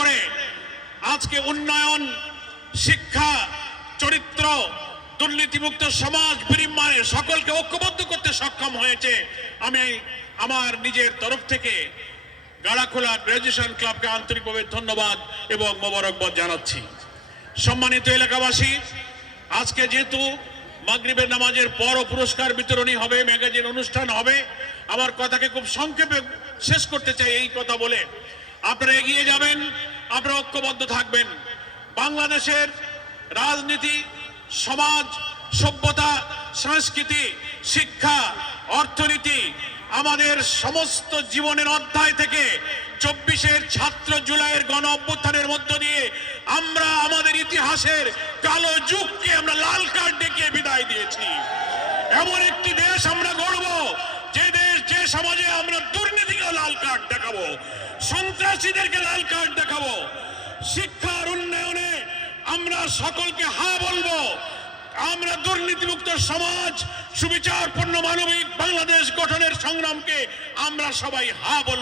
করে আজকে উন্নয়ন, শিক্ষা, চরিত্র, দুর্নীতিমুক্ত সমাজ বিনিময়ে সকলকে ঐক্যবদ্ধ করতে সক্ষম হয়েছে। আমি আমার নিজের তরফ থেকে গাড়াখোলা গ্রাজুয়েশন ক্লাবকে আন্তরিকভাবে ধন্যবাদ এবং মোবারকবাদ জানাচ্ছি। সম্মানিত এলাকাবাসী, আজকে যেহেতু মাগরিবের নামাজের পর পুরস্কার বিতরণী হবে, ম্যাগাজিন অনুষ্ঠান হবে, আমার কথাকে খুব সংক্ষেপে শেষ করতে চাই এই কথা বলে। আপনারা এগিয়ে যাবেন আপনারা ঐক্যবদ্ধ থাকবেন। বাংলাদেশের রাজনীতি, সমাজ, সভ্যতা, সংস্কৃতি, শিক্ষা, অর্থনীতি আমাদের সমস্ত জীবনের অধ্যায় থেকে চব্বিশের ছাত্র জুলাইয়ের গণ অভ্যুত্থানের মধ্য দিয়ে আমরা আমাদের ইতিহাসের কালো যুগকে আমরা লাল কার্ড ডেকে বিদায় দিয়েছি। এমন একটি দেশ আমরা গড়ব যে দেশ যে সমাজে আমরা দুর্নীতিকে লাল কার্ড দেখাবো। সন্ত্রাসীদেরকে লাল কার্ড দেখাবো। শিক্ষার উন্নয়নে আমরা সকলকে হা বলব। আমরা দুর্নীতিমুক্ত সমাজ, সুবিচারপূর্ণ মানবিক বাংলাদেশ গঠনের সংগ্রামকে আমরা সবাই হা বলব।